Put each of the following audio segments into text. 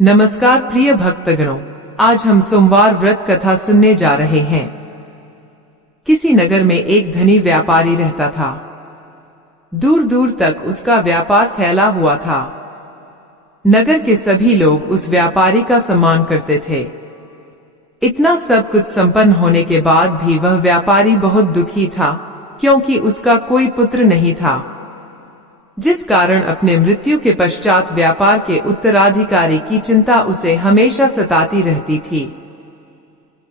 नमस्कार प्रिय भक्तगणों, आज हम सोमवार व्रत कथा सुनने जा रहे हैं। किसी नगर में एक धनी व्यापारी रहता था। दूर दूर तक उसका व्यापार फैला हुआ था। नगर के सभी लोग उस व्यापारी का सम्मान करते थे। इतना सब कुछ संपन्न होने के बाद भी वह व्यापारी बहुत दुखी था, क्योंकि उसका कोई पुत्र नहीं था, जिस कारण अपने मृत्यु के पश्चात व्यापार के उत्तराधिकारी की चिंता उसे हमेशा सताती रहती थी।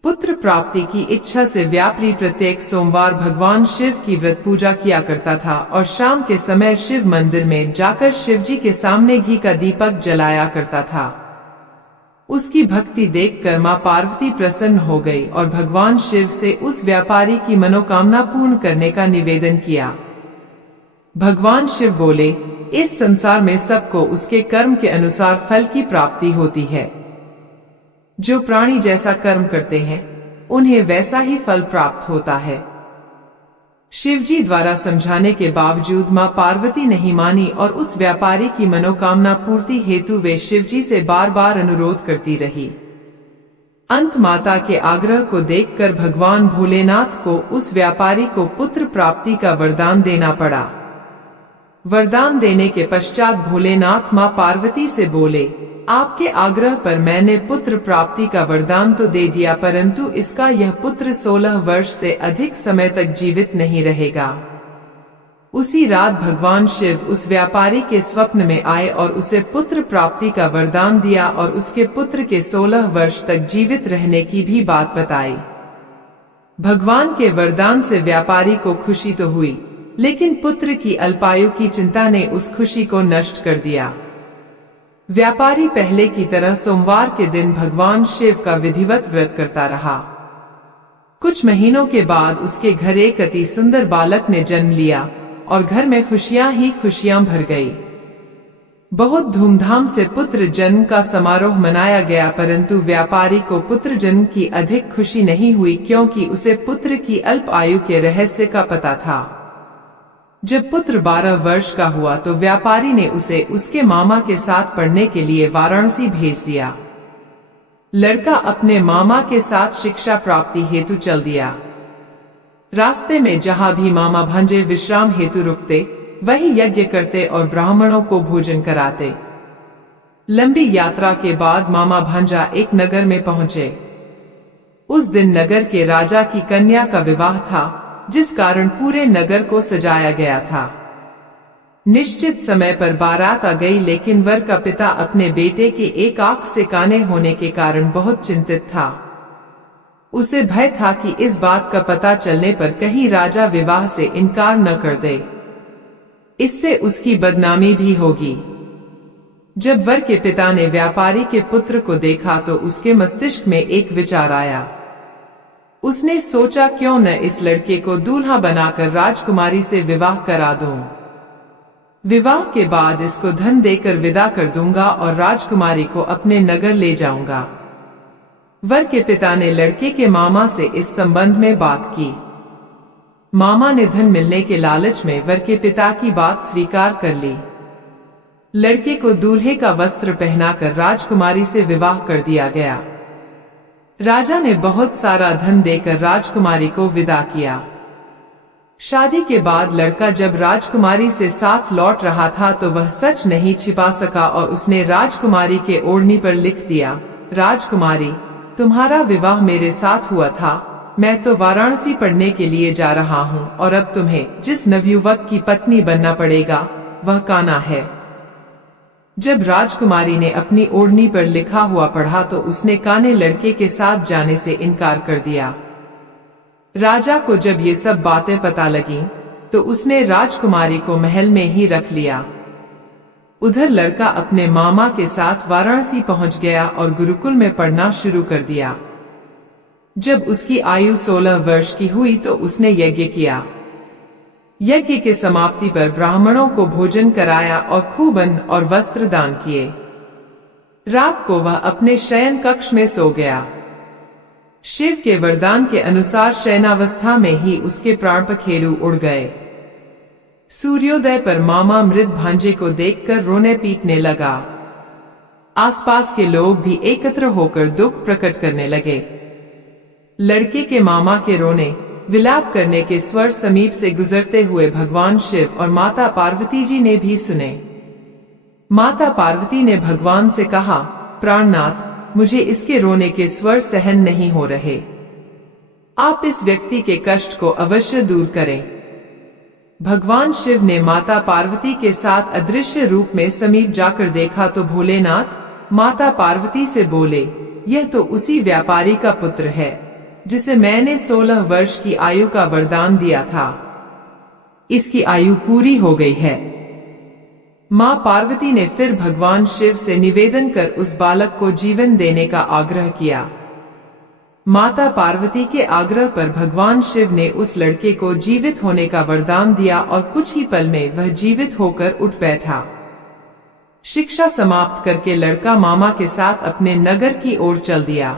पुत्र प्राप्ति की इच्छा से व्यापारी प्रत्येक सोमवार भगवान शिव की व्रत पूजा किया करता था और शाम के समय शिव मंदिर में जाकर शिवजी के सामने घी का दीपक जलाया करता था। उसकी भक्ति देखकर मां पार्वती प्रसन्न हो गई और भगवान शिव से उस व्यापारी की मनोकामना पूर्ण करने का निवेदन किया। भगवान शिव बोले, इस संसार में सबको उसके कर्म के अनुसार फल की प्राप्ति होती है। जो प्राणी जैसा कर्म करते हैं, उन्हें वैसा ही फल प्राप्त होता है। शिवजी द्वारा समझाने के बावजूद मां पार्वती नहीं मानी और उस व्यापारी की मनोकामना पूर्ति हेतु वे शिवजी से बार बार अनुरोध करती रही। अंत माता के आग्रह को देखकर भगवान भोलेनाथ को उस व्यापारी को पुत्र प्राप्ति का वरदान देना पड़ा। वरदान देने के पश्चात भोलेनाथ मां पार्वती से बोले, आपके आग्रह पर मैंने पुत्र प्राप्ति का वरदान तो दे दिया, परंतु इसका यह पुत्र 16 वर्ष से अधिक समय तक जीवित नहीं रहेगा। उसी रात भगवान शिव उस व्यापारी के स्वप्न में आए और उसे पुत्र प्राप्ति का वरदान दिया और उसके पुत्र के 16 वर्ष तक जीवित रहने की भी बात बताई। भगवान के वरदान से व्यापारी को खुशी तो हुई, लेकिन पुत्र की अल्पायु की चिंता ने उस खुशी को नष्ट कर दिया। व्यापारी पहले की तरह सोमवार के दिन भगवान शिव का विधिवत व्रत करता रहा। कुछ महीनों के बाद उसके घर एक अति सुंदर बालक ने जन्म लिया और घर में खुशियां ही खुशियां भर गई। बहुत धूमधाम से पुत्र जन्म का समारोह मनाया गया, परंतु व्यापारी को पुत्र जन्म की अधिक खुशी नहीं हुई, क्योंकि उसे पुत्र की अल्प आयु के रहस्य का पता था। जब पुत्र 12 वर्ष का हुआ तो व्यापारी ने उसे उसके मामा के साथ पढ़ने के लिए वाराणसी भेज दिया। लड़का अपने मामा के साथ शिक्षा प्राप्ति हेतु चल दिया। रास्ते में जहां भी मामा भांजे विश्राम हेतु रुकते, वही यज्ञ करते और ब्राह्मणों को भोजन कराते। लंबी यात्रा के बाद मामा भांजा एक नगर में पहुंचे। उस दिन नगर के राजा की कन्या का विवाह था, जिस कारण पूरे नगर को सजाया गया था। निश्चित समय पर बारात आ गई, लेकिन वर का पिता अपने बेटे के एक आंख से काने होने के कारण बहुत चिंतित था। उसे भय था कि इस बात का पता चलने पर कहीं राजा विवाह से इनकार न कर दे, इससे उसकी बदनामी भी होगी। जब वर के पिता ने व्यापारी के पुत्र को देखा तो उसके मस्तिष्क में एक विचार आया। उसने सोचा, क्यों न इस लड़के को दूल्हा बनाकर राजकुमारी से विवाह करा दूं। विवाह के बाद इसको धन देकर विदा कर दूंगा और राजकुमारी को अपने नगर ले जाऊंगा। वर के पिता ने लड़के के मामा से इस संबंध में बात की। मामा ने धन मिलने के लालच में वर के पिता की बात स्वीकार कर ली। लड़के को दूल्हे का वस्त्र पहनाकर राजकुमारी से विवाह कर दिया गया। राजा ने बहुत सारा धन देकर राजकुमारी को विदा किया। शादी के बाद लड़का जब राजकुमारी से साथ लौट रहा था तो वह सच नहीं छिपा सका और उसने राजकुमारी के ओढ़नी पर लिख दिया, राजकुमारी, तुम्हारा विवाह मेरे साथ हुआ था। मैं तो वाराणसी पढ़ने के लिए जा रहा हूँ और अब तुम्हें जिस नवयुवक की पत्नी बनना पड़ेगा वह कान्हा है। जब राजकुमारी ने अपनी ओढ़नी पर लिखा हुआ पढ़ा तो उसने काने लड़के के साथ जाने से इनकार कर दिया। राजा को जब ये सब बातें पता लगीं, तो उसने राजकुमारी को महल में ही रख लिया। उधर लड़का अपने मामा के साथ वाराणसी पहुंच गया और गुरुकुल में पढ़ना शुरू कर दिया। जब उसकी आयु 16 वर्ष की हुई तो उसने यज्ञ किया। यज्ञ के समाप्ति पर ब्राह्मणों को भोजन कराया और खूब अन्न और वस्त्र दान किए। रात को वह अपने शयन कक्ष में सो गया। शिव के वरदान के अनुसार शयनावस्था में ही उसके प्राण पखेरु उड़ गए। सूर्योदय पर मामा मृत भांजे को देखकर रोने पीटने लगा। आसपास के लोग भी एकत्र होकर दुख प्रकट करने लगे। लड़के के मामा के रोने विलाप करने के स्वर समीप से गुजरते हुए भगवान शिव और माता पार्वती जी ने भी सुने। माता पार्वती ने भगवान से कहा, प्राणनाथ, मुझे इसके रोने के स्वर सहन नहीं हो रहे। आप इस व्यक्ति के कष्ट को अवश्य दूर करें। भगवान शिव ने माता पार्वती के साथ अदृश्य रूप में समीप जाकर देखा तो भोलेनाथ माता पार्वती से बोले, यह तो उसी व्यापारी का पुत्र है जिसे मैंने 16 वर्ष की आयु का वरदान दिया था। इसकी आयु पूरी हो गई है। मां पार्वती ने फिर भगवान शिव से निवेदन कर उस बालक को जीवन देने का आग्रह किया। माता पार्वती के आग्रह पर भगवान शिव ने उस लड़के को जीवित होने का वरदान दिया और कुछ ही पल में वह जीवित होकर उठ बैठा। शिक्षा समाप्त करके लड़का मामा के साथ अपने नगर की ओर चल दिया।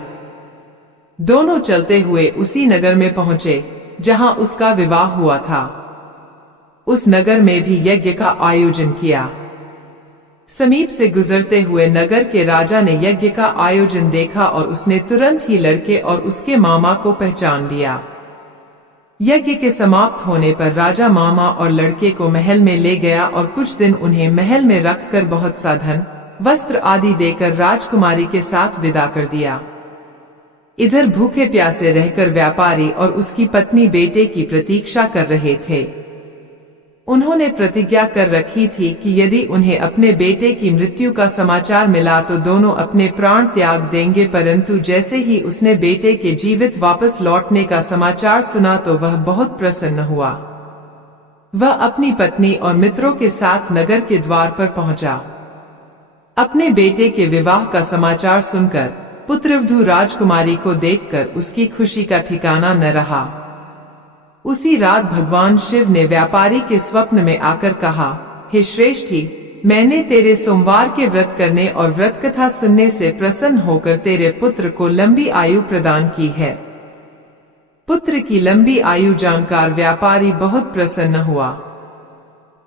दोनों चलते हुए उसी नगर में पहुंचे जहां उसका विवाह हुआ था। उस नगर में भी यज्ञ का आयोजन किया। समीप से गुजरते हुए नगर के राजा ने यज्ञ का आयोजन देखा और उसने तुरंत ही लड़के और उसके मामा को पहचान लिया। यज्ञ के समाप्त होने पर राजा मामा और लड़के को महल में ले गया और कुछ दिन उन्हें महल में रखकर बहुत सा धन, वस्त्र आदि देकर राजकुमारी के साथ विदा कर दिया। इधर भूखे प्यासे रहकर व्यापारी और उसकी पत्नी बेटे की प्रतीक्षा कर रहे थे। उन्होंने प्रतिज्ञा कर रखी थी कि यदि उन्हें अपने बेटे की मृत्यु का समाचार मिला तो दोनों अपने प्राण त्याग देंगे, परंतु जैसे ही उसने बेटे के जीवित वापस लौटने का समाचार सुना तो वह बहुत प्रसन्न हुआ। वह अपनी पत्नी और मित्रों के साथ नगर के द्वार पर पहुंचा। अपने बेटे के विवाह का समाचार सुनकर पुत्रवधू राजकुमारी को देखकर उसकी खुशी का ठिकाना न रहा। उसी रात भगवान शिव ने व्यापारी के स्वप्न में आकर कहा, हे श्रेष्ठी, मैंने तेरे सोमवार के व्रत करने और व्रत कथा सुनने से प्रसन्न होकर तेरे पुत्र को लंबी आयु प्रदान की है। पुत्र की लंबी आयु जानकर व्यापारी बहुत प्रसन्न हुआ।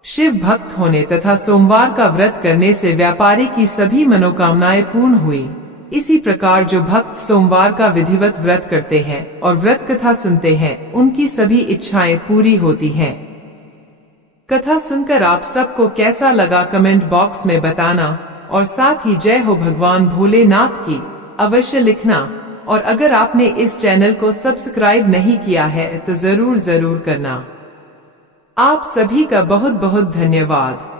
शिव भक्त होने तथा सोमवार का व्रत करने से व्यापारी की सभी मनोकामनाएं पूर्ण हुई। इसी प्रकार जो भक्त सोमवार का विधिवत व्रत करते हैं और व्रत कथा सुनते हैं, उनकी सभी इच्छाएं पूरी होती हैं। कथा सुनकर आप सबको कैसा लगा कमेंट बॉक्स में बताना और साथ ही जय हो भगवान भोलेनाथ की अवश्य लिखना। और अगर आपने इस चैनल को सब्सक्राइब नहीं किया है तो जरूर करना। आप सभी का बहुत बहुत धन्यवाद।